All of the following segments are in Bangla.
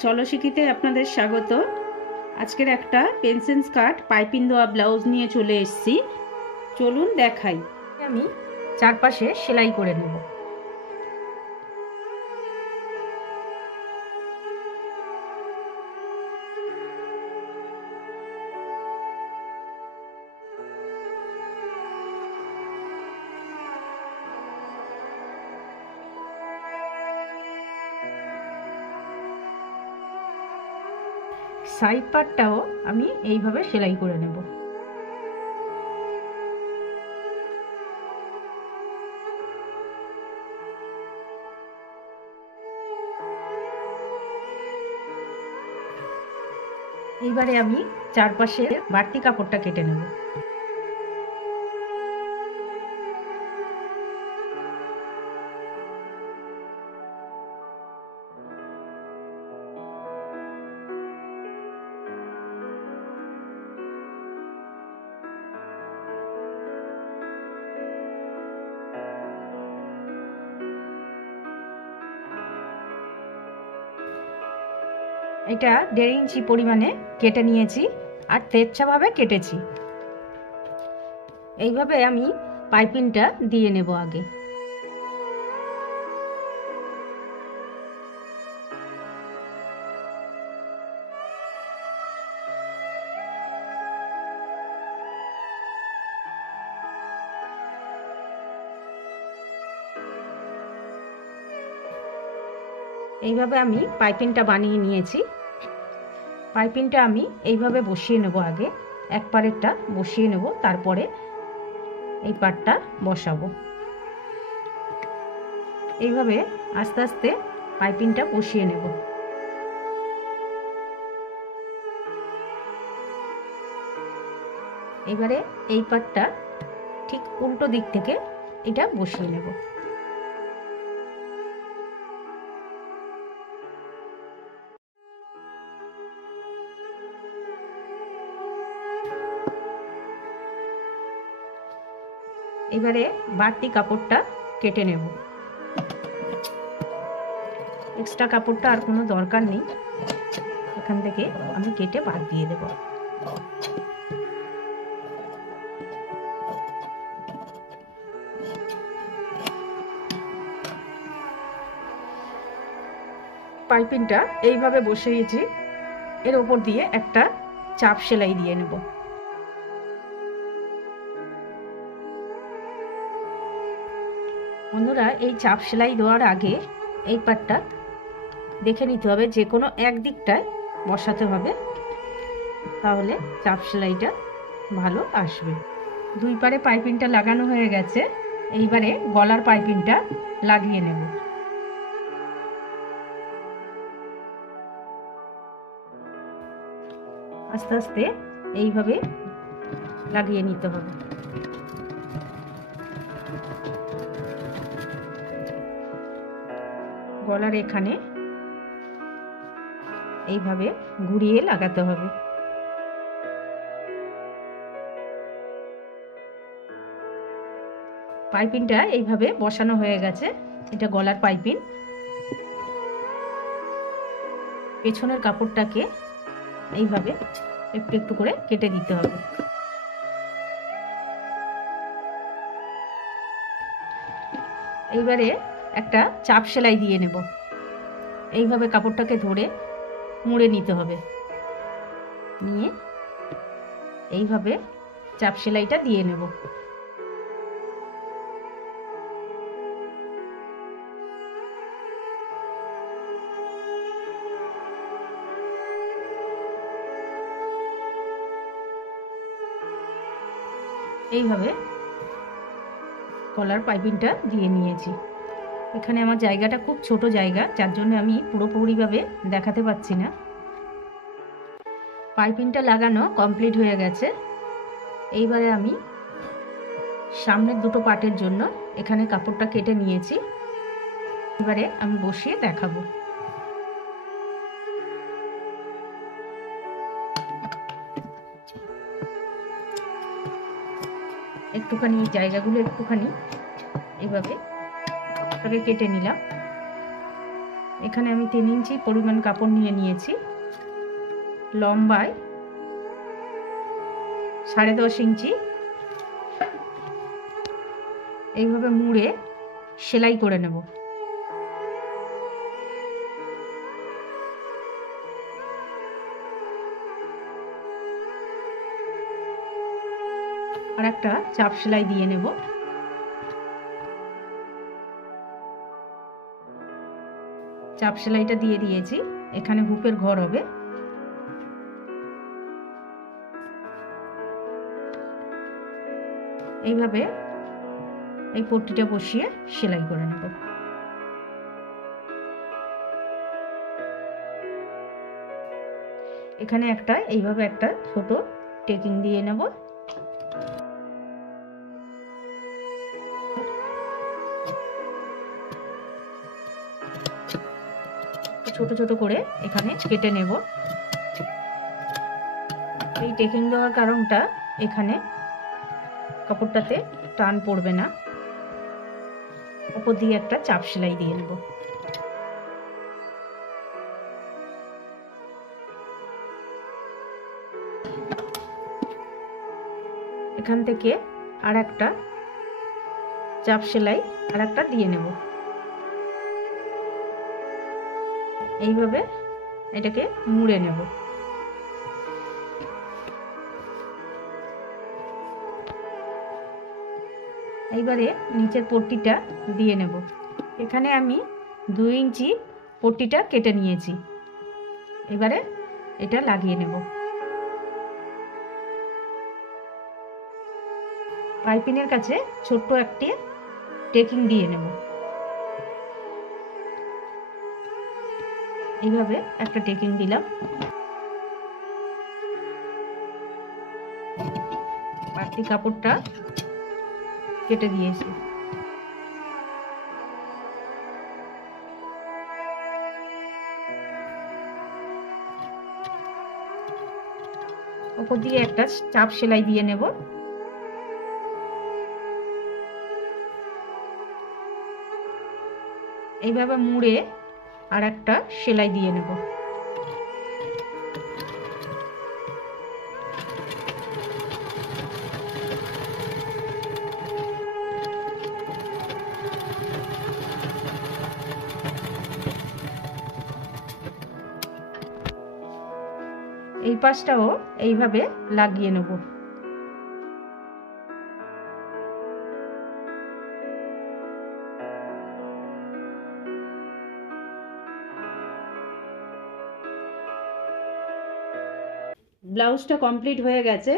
চলো শিখিতে আপনাদের স্বাগত। আজকের একটা পেন্সিল স্কার্ট পাইপিং দেওয়া ব্লাউজ নিয়ে চলে এসেছি। চলুন দেখাই। আমি চারপাশে সেলাই করে নেব। সাইড পার্টটাও আমি এইভাবে সেলাই করে নেব। এইবারে আমি চারপাশে বাড়তি কাপড়টা কেটে নেব। এটা 1.5 ইঞ্চি পরিমাণে কেটে নিয়েছি আর তেচ্ছাভাবে কেটেছি। এইভাবে আমি পাইপিংটা দিয়ে নেব আগে। এইভাবে আমি পাইপিংটা বানিয়ে নিয়েছি। পাইপিংটা আমি এইভাবে বসিয়ে নেব আগে, এক পারেরটা বসিয়ে নেব, তারপরে এই পাটটা বসাবো। এইভাবে আস্তে আস্তে পাইপিংটা বসিয়ে নেব। এবারে এই পাটটা ঠিক উল্টো দিক থেকে এটা বসিয়ে নেব। এবারে বাড়তি কাপড়টা কেটে নেব। এক্সট্রা কাপড়টা আর কোনো দরকার নেই, এখান থেকে আমি কেটে বাদ দিয়ে দেব। পাইপিংটা এইভাবে বসিয়েছি, এর ওপর দিয়ে একটা চাপ সেলাই দিয়ে নেব। বন্ধুরা, এই চাপ সেলাই দেওয়ার আগে এই পাটটা দেখে নিতে হবে, যে কোনো এক দিকটায় বসাতে হবে, তাহলে চাপ সেলাইটা ভালো আসবে। দুই পারে পাইপিংটা লাগানো হয়ে গেছে, এইবারে গলার পাইপিংটা লাগিয়ে নেব। আস্তে আস্তে এইভাবে লাগিয়ে নিতে হবে। গলার এখানে এইভাবে ঘুরিয়ে লাগাতে হবে। পাইপিংটা এইভাবে বসানো হয়ে গেছে, এটা গলার পাইপিং। পেছনের কাপড়টাকে এইভাবে একটু একটু করে কেটে দিতে হবে। এইবারে একটা চাপ সেলাই দিয়ে নেব। এইভাবে কাপড়টাকে ধরে মুড়ে নিতে হবে, নিয়ে এইভাবে চাপ সেলাইটা দিয়ে নেব। এইভাবে কলার পাইপিংটা দিয়ে নিয়েছি। এখানে আমার জায়গাটা খুব ছোট জায়গা, যার জন্য আমি পুরোপুরিভাবে দেখাতে পাচ্ছি না। পাইপিংটা লাগানো কমপ্লিট হয়ে গেছে। এইবারে আমি সামনের দুটো পার্টের জন্য এখানে কাপড়টা কেটে নিয়েছি, এবারে আমি বসিয়ে দেখাবো। একটুখানি জায়গাগুলো একটুখানি এইভাবে কেটে নিলাম। এখানে আমি 3 ইঞ্চি পরিমাণ কাপড় নিয়েছি, লম্বায় 10.5 ইঞ্চি। এইভাবে মুড়ে সেলাই করে নেব। আর একটা চাপ সেলাই দিয়ে নেব। চাপ সেলাইটা দিয়ে দিয়েছি, এখানে হুপের ঘর হবে। এইভাবে এই পট্টিটা বসিয়ে সেলাই করে নেব। এখানে এইভাবে একটা ছোট টেকিং দিয়ে নেব। ছোট ছোট করে এখানে কেটে নেব। এই টেকিং দেওয়ার কারণটা, এখানে কাপড়টাতে টান পড়বে না। উপর দিয়ে একটা চাপ সেলাই দিয়ে নেব। এখান থেকে আর একটা চাপ সেলাই আর একটা দিয়ে নেব। এইভাবে এটাকে মুড়ে নেব। এইবারে নিচের পট্টিটা দিয়ে নেব। এখানে আমি 2 ইঞ্চি পট্টিটা কেটে নিয়েছি। এবারে এটা লাগিয়ে নেব। পাইপিংয়ের কাছে ছোট্ট একটি টেকিং দিয়ে নেব। এইভাবে একটা টেকিং দিলাম। বাড়তি কাপড়টা কেটে দিয়েছি। উপর দিয়ে একটা চাপ সেলাই দিয়ে নেব। এইভাবে মুড়ে আর একটা সেলাই দিয়ে নেব। এই পাশটাও এইভাবে লাগিয়ে নেব। ব্লাউজটা কমপ্লিট হয়ে গেছে।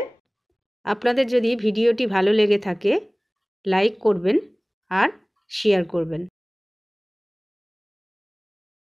আপনাদের যদি ভিডিওটি ভালো লেগে থাকে, লাইক করবেন আর শেয়ার করবেন।